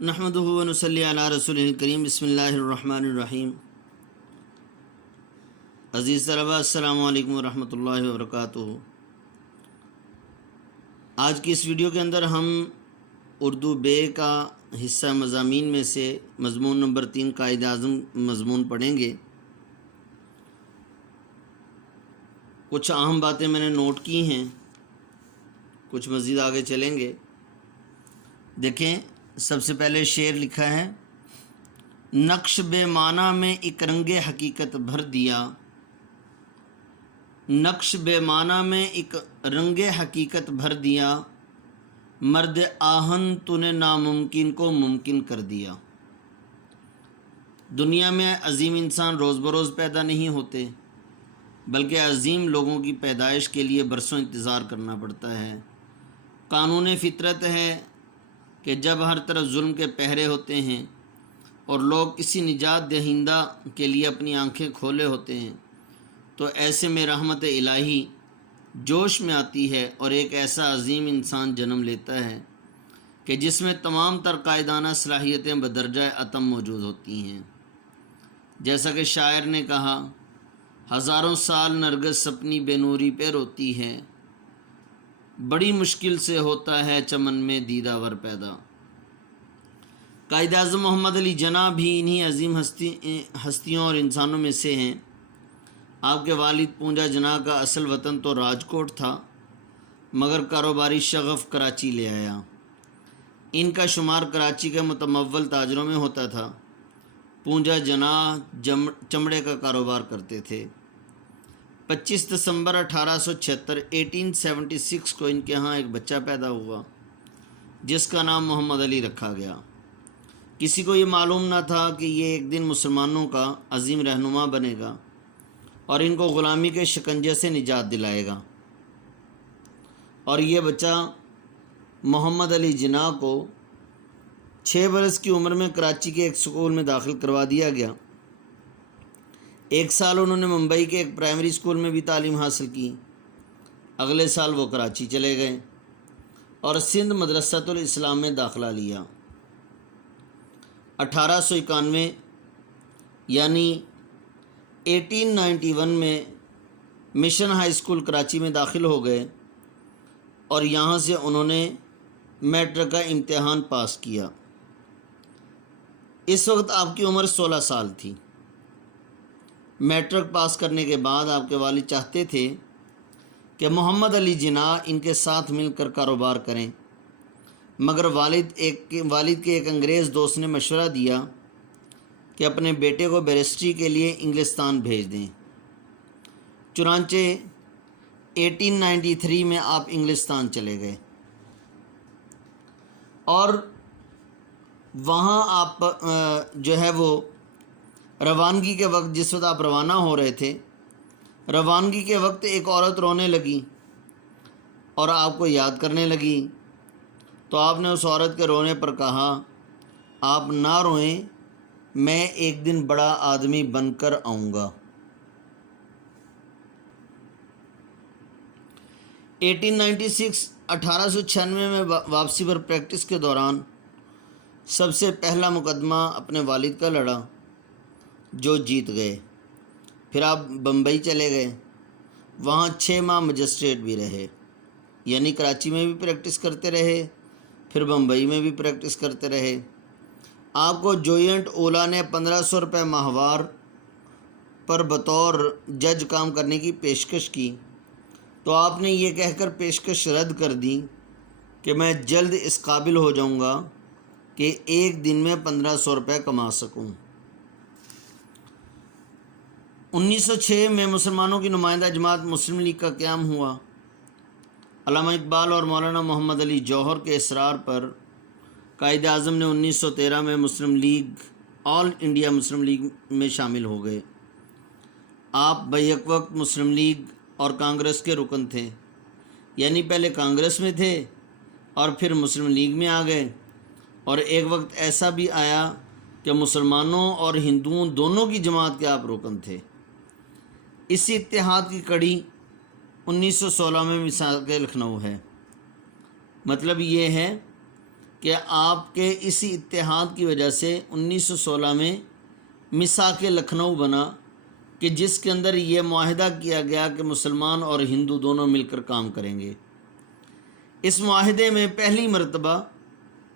نحمدہ و نصلی علی رسولہ الکریم بسم اللہ الرحمن الرحیم۔ عزیز طلبہ السلام علیکم ورحمۃ اللہ وبرکاتہ۔ آج کی اس ویڈیو کے اندر ہم اردو بے کا حصہ مضامین میں سے مضمون نمبر 3 قائد اعظم مضمون پڑھیں گے۔ کچھ اہم باتیں میں نے نوٹ کی ہیں، کچھ مزید آگے چلیں گے۔ دیکھیں، سب سے پہلے شعر لکھا ہے، نقش بے معنی میں ایک رنگ حقیقت بھر دیا، نقش بے معنی میں ایک رنگ حقیقت بھر دیا، مرد آہن تو نے ناممکن کو ممکن کر دیا۔ دنیا میں عظیم انسان روز بروز پیدا نہیں ہوتے، بلکہ عظیم لوگوں کی پیدائش کے لیے برسوں انتظار کرنا پڑتا ہے۔ قانون فطرت ہے کہ جب ہر طرف ظلم کے پہرے ہوتے ہیں اور لوگ کسی نجات دہندہ کے لیے اپنی آنکھیں کھولے ہوتے ہیں، تو ایسے میں رحمت الہی جوش میں آتی ہے اور ایک ایسا عظیم انسان جنم لیتا ہے کہ جس میں تمام تر قائدانہ صلاحیتیں بدرجہ اتم موجود ہوتی ہیں۔ جیسا کہ شاعر نے کہا، ہزاروں سال نرگس اپنی بے نوری پہ روتی ہے، بڑی مشکل سے ہوتا ہے چمن میں دیدہ ور پیدا۔ قائد اعظم محمد علی جناح بھی انہی عظیم ہستیوں اور انسانوں میں سے ہیں۔ آپ کے والد پونجا جناح کا اصل وطن تو راجکوٹ تھا، مگر کاروباری شغف کراچی لے آیا۔ ان کا شمار کراچی کے متمول تاجروں میں ہوتا تھا۔ پونجا جناح چمڑے کا کاروبار کرتے تھے۔ 25 دسمبر 1876 کو ان کے ہاں ایک بچہ پیدا ہوا جس کا نام محمد علی رکھا گیا۔ کسی کو یہ معلوم نہ تھا کہ یہ ایک دن مسلمانوں کا عظیم رہنما بنے گا اور ان کو غلامی کے شکنجے سے نجات دلائے گا۔ اور یہ بچہ محمد علی جناح کو 6 برس کی عمر میں کراچی کے ایک اسکول میں داخل کروا دیا گیا۔ 1 سال انہوں نے ممبئی کے ایک پرائمری اسکول میں بھی تعلیم حاصل کی۔ اگلے سال وہ کراچی چلے گئے اور سندھ مدرسۃ الاسلام میں داخلہ لیا۔ 1891 یعنی 1891 میں مشن ہائی اسکول کراچی میں داخل ہو گئے اور یہاں سے انہوں نے میٹرک کا امتحان پاس کیا۔ اس وقت آپ کی عمر 16 سال تھی۔ میٹرک پاس کرنے کے بعد آپ کے والد چاہتے تھے کہ محمد علی جناح ان کے ساتھ مل کر کاروبار کریں، مگر والد کے ایک انگریز دوست نے مشورہ دیا کہ اپنے بیٹے کو بیرسٹری کے لیے انگلستان بھیج دیں۔ چنانچہ 1893 میں آپ انگلستان چلے گئے اور وہاں آپ وہ روانگی کے وقت، جس وقت آپ روانہ ہو رہے تھے، روانگی کے وقت ایک عورت رونے لگی اور آپ کو یاد کرنے لگی، تو آپ نے اس عورت کے رونے پر کہا، آپ نہ روئیں، میں ایک دن بڑا آدمی بن کر آؤں گا۔ 1896 میں واپسی پر پریکٹس کے دوران سب سے پہلا مقدمہ اپنے والد کا لڑا، جو جیت گئے۔ پھر آپ بمبئی چلے گئے، وہاں 6 ماہ مجسٹریٹ بھی رہے، یعنی کراچی میں بھی پریکٹس کرتے رہے، پھر بمبئی میں بھی پریکٹس کرتے رہے۔ آپ کو جوائنٹ اولا نے 1500 روپے ماہوار پر بطور جج کام کرنے کی پیشکش کی، تو آپ نے یہ کہہ کر پیشکش رد کر دی کہ میں جلد اس قابل ہو جاؤں گا کہ ایک دن میں 1500 روپے کما سکوں۔ 1906 میں مسلمانوں کی نمائندہ جماعت مسلم لیگ کا قیام ہوا۔ علامہ اقبال اور مولانا محمد علی جوہر کے اصرار پر قائد اعظم نے 1913 میں مسلم لیگ، آل انڈیا مسلم لیگ میں شامل ہو گئے۔ آپ بیک وقت مسلم لیگ اور کانگریس کے رکن تھے، یعنی پہلے کانگریس میں تھے اور پھر مسلم لیگ میں آ گئے، اور ایک وقت ایسا بھی آیا کہ مسلمانوں اور ہندوؤں دونوں کی جماعت کے آپ رکن تھے۔ اسی اتحاد کی کڑی 1916 میں میثاق لکھنؤ ہے۔ مطلب یہ ہے کہ آپ کے اسی اتحاد کی وجہ سے 1916 میں میثاق لکھنؤ بنا کہ جس کے اندر یہ معاہدہ کیا گیا کہ مسلمان اور ہندو دونوں مل کر کام کریں گے۔ اس معاہدے میں پہلی مرتبہ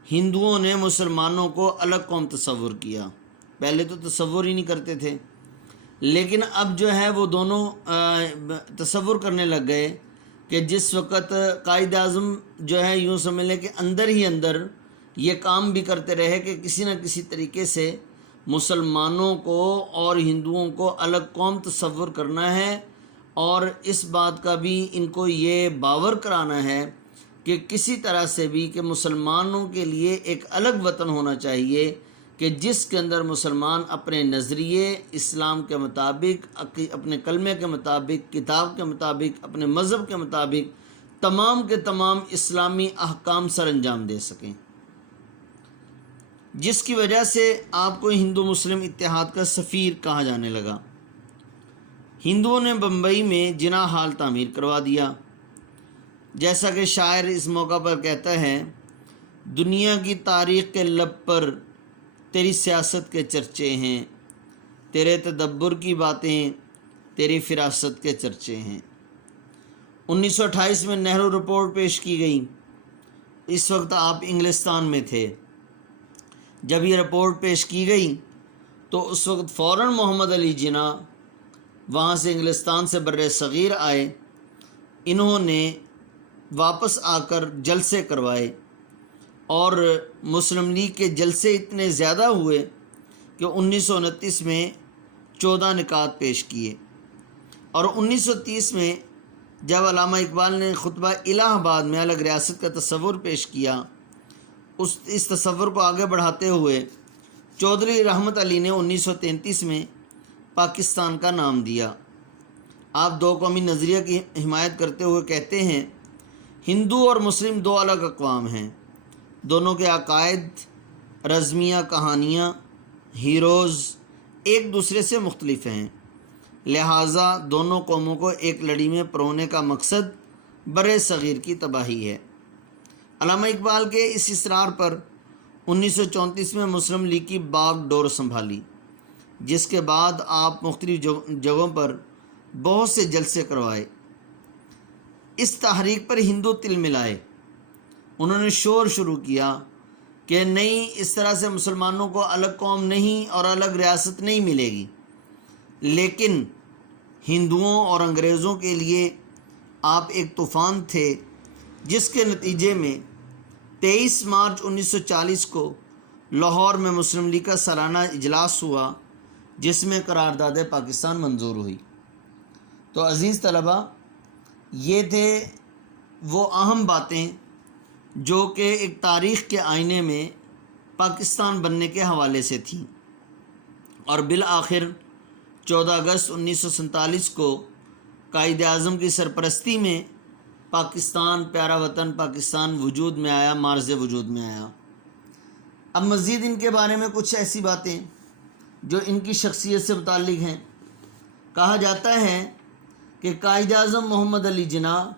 ہندوؤں نے مسلمانوں کو الگ قوم تصور کیا، پہلے تو تصور ہی نہیں کرتے تھے، لیکن اب جو ہے وہ دونوں تصور کرنے لگ گئے کہ جس وقت قائد اعظم جو ہے یوں سمجھ لیں کہ اندر ہی اندر یہ کام بھی کرتے رہے کہ کسی نہ کسی طریقے سے مسلمانوں کو اور ہندوؤں کو الگ قوم تصور کرنا ہے، اور اس بات کا بھی ان کو یہ باور کرانا ہے کہ کسی طرح سے بھی کہ مسلمانوں کے لیے ایک الگ وطن ہونا چاہیے کہ جس کے اندر مسلمان اپنے نظریے اسلام کے مطابق، اپنے کلمے کے مطابق، کتاب کے مطابق، اپنے مذہب کے مطابق تمام کے تمام اسلامی احکام سر انجام دے سکیں، جس کی وجہ سے آپ کو ہندو مسلم اتحاد کا سفیر کہا جانے لگا۔ ہندوؤں نے بمبئی میں جناح ہال تعمیر کروا دیا، جیسا کہ شاعر اس موقع پر کہتا ہے، دنیا کی تاریخ کے لب پر تیری سیاست کے چرچے ہیں، تیرے تدبر کی باتیں تیری فراست کے چرچے ہیں۔ 1928 میں نہرو رپورٹ پیش کی گئی، اس وقت آپ انگلستان میں تھے۔ جب یہ رپورٹ پیش کی گئی تو اس وقت فوراً محمد علی جناح وہاں سے انگلستان سے بر صغیر آئے، انہوں نے واپس آ کر جلسے کروائے، اور مسلم لیگ کے جلسے اتنے زیادہ ہوئے کہ 1929 میں 14 نکات پیش کیے، اور 1930 میں جب علامہ اقبال نے خطبہ الہ آباد میں الگ ریاست کا تصور پیش کیا، اس تصور کو آگے بڑھاتے ہوئے چودھری رحمت علی نے 1933 میں پاکستان کا نام دیا۔ آپ دو قومی نظریہ کی حمایت کرتے ہوئے کہتے ہیں، ہندو اور مسلم دو الگ اقوام ہیں، دونوں کے عقائد، رزمیہ کہانیاں، ہیروز ایک دوسرے سے مختلف ہیں، لہٰذا دونوں قوموں کو ایک لڑی میں پرونے کا مقصد بر صغیر کی تباہی ہے۔ علامہ اقبال کے اس اصرار پر 1934 میں مسلم لیگ کی باغ ڈور سنبھالی، جس کے بعد آپ مختلف جگہوں پر بہت سے جلسے کروائے۔ اس تحریک پر ہندو تل ملائے، انہوں نے شور شروع کیا کہ نہیں، اس طرح سے مسلمانوں کو الگ قوم نہیں اور الگ ریاست نہیں ملے گی، لیکن ہندوؤں اور انگریزوں کے لیے آپ ایک طوفان تھے، جس کے نتیجے میں 23 مارچ 1940 کو لاہور میں مسلم لیگ کا سالانہ اجلاس ہوا، جس میں قرارداد پاکستان منظور ہوئی۔ تو عزیز طلبہ، یہ تھے وہ اہم باتیں جو کہ ایک تاریخ کے آئینے میں پاکستان بننے کے حوالے سے تھیں، اور بالآخر 14 اگست 1947 کو قائد اعظم کی سرپرستی میں پاکستان، پیارا وطن پاکستان وجود میں آیا، مارز وجود میں آیا۔ اب مزید ان کے بارے میں کچھ ایسی باتیں جو ان کی شخصیت سے متعلق ہیں۔ کہا جاتا ہے کہ قائد اعظم محمد علی جناح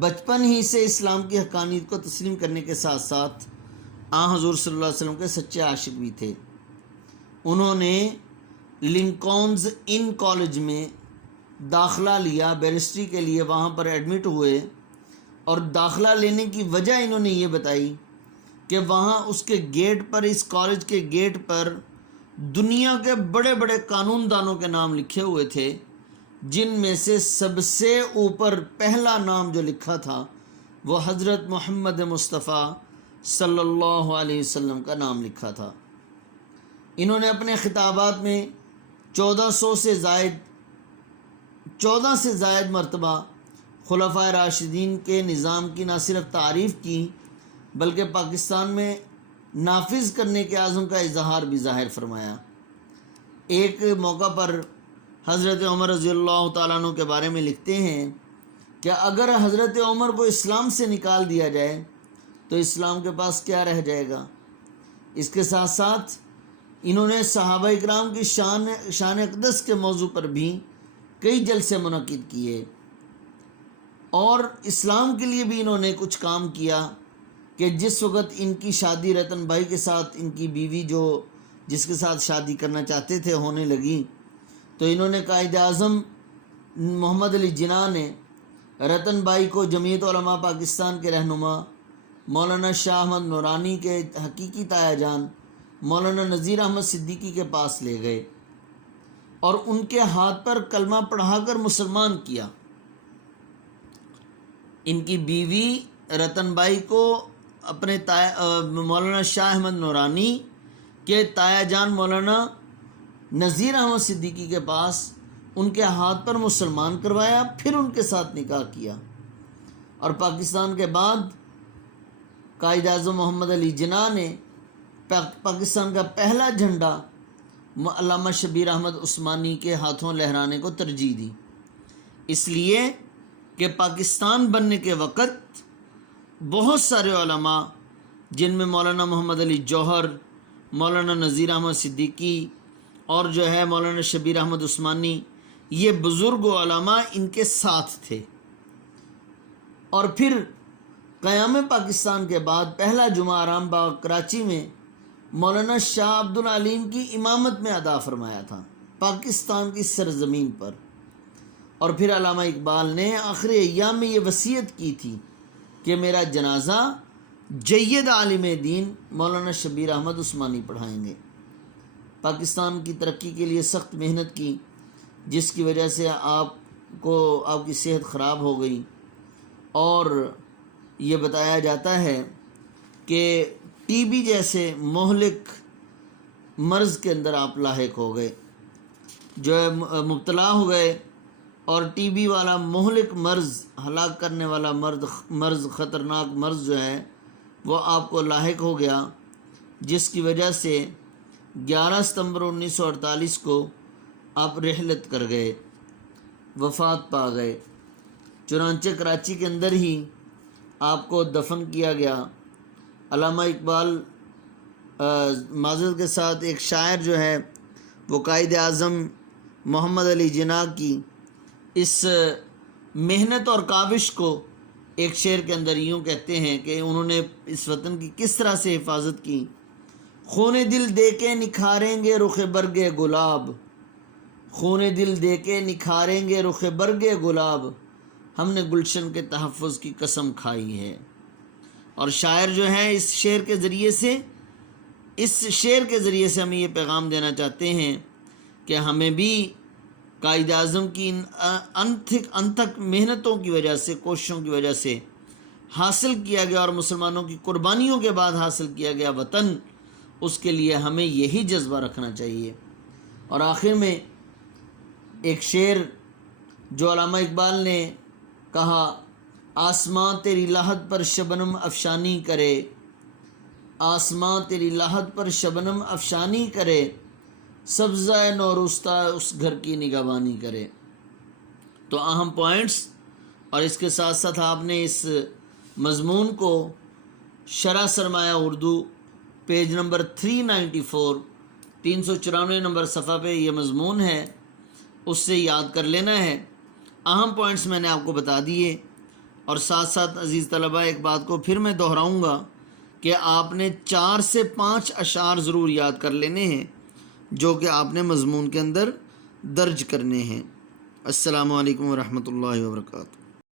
بچپن ہی سے اسلام کی حقانیت کو تسلیم کرنے کے ساتھ ساتھ حضور صلی اللہ علیہ وسلم کے سچے عاشق بھی تھے۔ انہوں نے لنکولنز ان کالج میں داخلہ لیا، بیرسٹری کے لیے وہاں پر ایڈمٹ ہوئے، اور داخلہ لینے کی وجہ انہوں نے یہ بتائی کہ وہاں اس کے گیٹ پر، اس کالج کے گیٹ پر دنیا کے بڑے بڑے قانون دانوں کے نام لکھے ہوئے تھے، جن میں سے سب سے اوپر پہلا نام جو لکھا تھا وہ حضرت محمد مصطفیٰ صلی اللہ علیہ وسلم کا نام لکھا تھا۔ انہوں نے اپنے خطابات میں 14 سے زائد مرتبہ خلفائے راشدین کے نظام کی نہ صرف تعریف کی بلکہ پاکستان میں نافذ کرنے کے عزم کا اظہار بھی ظاہر فرمایا۔ ایک موقع پر حضرت عمر رضی اللہ تعالیٰ عنہ کے بارے میں لکھتے ہیں کہ اگر حضرت عمر کو اسلام سے نکال دیا جائے تو اسلام کے پاس کیا رہ جائے گا۔ اس کے ساتھ ساتھ انہوں نے صحابہ اکرام کی شان اقدس کے موضوع پر بھی کئی جلسے منعقد کیے، اور اسلام کے لیے بھی انہوں نے کچھ کام کیا کہ جس وقت ان کی شادی رتن بھائی کے ساتھ ان کی بیوی جو جس کے ساتھ شادی کرنا چاہتے تھے ہونے لگی، تو انہوں نے قائد اعظم محمد علی جناح نے رتن بھائی کو جمعیت علماء پاکستان کے رہنما مولانا شاہ احمد نورانی کے حقیقی تایا جان مولانا نذیر احمد صدیقی کے پاس لے گئے اور ان کے ہاتھ پر کلمہ پڑھا کر مسلمان کیا۔ ان کی بیوی رتن بائی کو اپنے مولانا شاہ احمد نورانی کے تایا جان مولانا نذیر احمد صدیقی کے پاس ان کے ہاتھ پر مسلمان کروایا، پھر ان کے ساتھ نکاح کیا، اور پاکستان کے بعد قائد اعظم محمد علی جناح نے پاکستان کا پہلا جھنڈا علامہ شبیر احمد عثمانی کے ہاتھوں لہرانے کو ترجیح دی، اس لیے کہ پاکستان بننے کے وقت بہت سارے علماء جن میں مولانا محمد علی جوہر، مولانا نذیر احمد صدیقی اور جو ہے مولانا شبیر احمد عثمانی، یہ بزرگ علماء ان کے ساتھ تھے۔ اور پھر قیام پاکستان کے بعد پہلا جمعہ آرام باغ کراچی میں مولانا شاہ عبدالعلیم کی امامت میں ادا فرمایا تھا پاکستان کی سرزمین پر۔ اور پھر علامہ اقبال نے آخری ایام میں یہ وصیت کی تھی کہ میرا جنازہ جید عالم دین مولانا شبیر احمد عثمانی پڑھائیں گے۔ پاکستان کی ترقی کے لیے سخت محنت کی، جس کی وجہ سے آپ کی صحت خراب ہو گئی، اور یہ بتایا جاتا ہے کہ ٹی بی جیسے مہلک مرض کے اندر آپ لاحق ہو گئے، جو ہے مبتلا ہو گئے، اور ٹی بی والا مہلک مرض، ہلاک کرنے والا مرض، خطرناک مرض جو ہے وہ آپ کو لاحق ہو گیا، جس کی وجہ سے 11 ستمبر 1948 کو آپ رحلت کر گئے، وفات پا گئے۔ چنانچہ کراچی کے اندر ہی آپ کو دفن کیا گیا۔ علامہ اقبال معذرت کے ساتھ ایک شاعر جو ہے وہ قائد اعظم محمد علی جناح کی اس محنت اور کاوش کو ایک شعر کے اندر یوں کہتے ہیں کہ انہوں نے اس وطن کی کس طرح سے حفاظت کی۔ خون دل دے کے نکھاریں گے رخ برگ گلاب، خون دل دے کے نکھاریں گے رخ برگ گلاب، ہم نے گلشن کے تحفظ کی قسم کھائی ہے۔ اور شاعر جو ہے اس شعر کے ذریعے سے ہمیں یہ پیغام دینا چاہتے ہیں کہ ہمیں بھی قائد اعظم کی انتھک محنتوں کی وجہ سے، کوششوں کی وجہ سے حاصل کیا گیا اور مسلمانوں کی قربانیوں کے بعد حاصل کیا گیا وطن، اس کے لیے ہمیں یہی جذبہ رکھنا چاہیے۔ اور آخر میں ایک شعر جو علامہ اقبال نے کہا، آسماں تیری لاحت پر شبنم افشانی کرے، آسماں تیری لاحت پر شبنم افشانی کرے، سبزہ نوروستہ اس گھر کی نگہبانی کرے۔ تو اہم پوائنٹس، اور اس کے ساتھ ساتھ آپ نے اس مضمون کو شرح سرمایہ اردو پیج نمبر 394 394 نمبر صفحہ پہ یہ مضمون ہے، اس سے یاد کر لینا ہے۔ اہم پوائنٹس میں نے آپ کو بتا دیے، اور ساتھ ساتھ عزیز طلبہ ایک بات کو پھر میں دہراؤں گا کہ آپ نے 4 سے 5 اشعار ضرور یاد کر لینے ہیں جو کہ آپ نے مضمون کے اندر درج کرنے ہیں۔ السلام علیکم ورحمۃ اللہ وبرکاتہ۔